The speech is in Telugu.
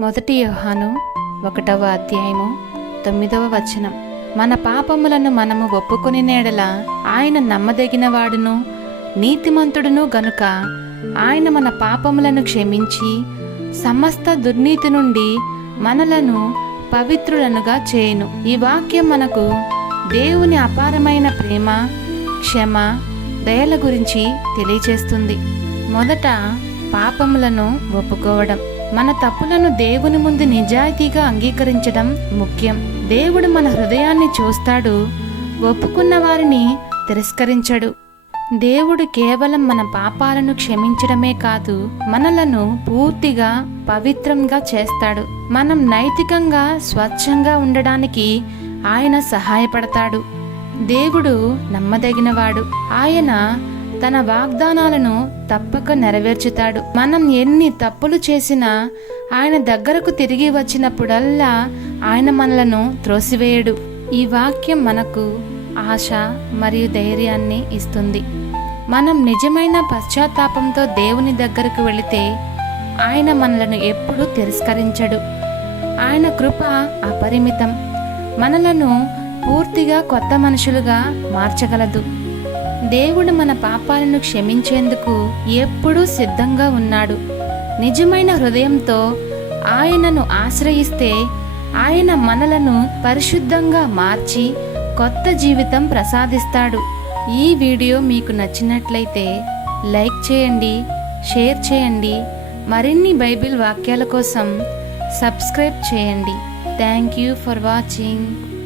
మొదటి యోహాను ఒకటవ అధ్యాయము తొమ్మిదవ వచనం. మన పాపములను మనము ఒప్పుకొని నేడల ఆయన నమ్మదగిన వాడును నీతిమంతుడును గనుక ఆయన మన పాపములను క్షమించి సమస్త దుర్నీతి నుండి మనలను పవిత్రులనుగా చేయను. ఈ వాక్యం మనకు దేవుని అపారమైన ప్రేమ క్షమ దయల గురించి తెలియచేస్తుంది. మొదట పాపములను ఒప్పుకోవడం. మన తప్పులను దేవుని ముందు నిజాయితీగా అంగీకరించడం ముఖ్యం. దేవుడు మన హృదయాన్ని చూస్తాడు ఒప్పుకున్న వారిని తిరస్కరించడు. దేవుడు కేవలం మన పాపాలను క్షమించడమే కాదు మనలను పూర్తిగా పవిత్రంగా చేస్తాడు. మనం నైతికంగా స్వచ్ఛంగా ఉండడానికి ఆయన సహాయపడతాడు. దేవుడు నమ్మదగినవాడు. ఆయన తన వాగ్దానాలను తప్పక నెరవేర్చుతాడు. మనం ఎన్ని తప్పులు చేసినా ఆయన దగ్గరకు తిరిగి వచ్చినప్పుడల్లా ఆయన మనలను త్రోసివేయడు. ఈ వాక్యం మనకు ఆశ మరియు ధైర్యాన్ని ఇస్తుంది. మనం నిజమైన పశ్చాత్తాపంతో దేవుని దగ్గరకు వెళితే ఆయన మనలను ఎప్పుడూ తిరస్కరించడు. ఆయన కృప అపరిమితం. మనలను పూర్తిగా కొత్త మనుషులుగా మార్చగలదు. దేవుడు మన పాపాలను క్షమించేందుకు ఎప్పుడూ సిద్ధంగా ఉన్నాడు. నిజమైన హృదయంతో ఆయనను ఆశ్రయిస్తే ఆయన మనలను పరిశుద్ధంగా మార్చి కొత్త జీవితం ప్రసాదిస్తాడు. ఈ వీడియో మీకు నచ్చినట్లయితే లైక్ చేయండి షేర్ చేయండి మరిన్ని బైబిల్ వాక్యాల కోసం సబ్స్క్రైబ్ చేయండి. Thank you for watching.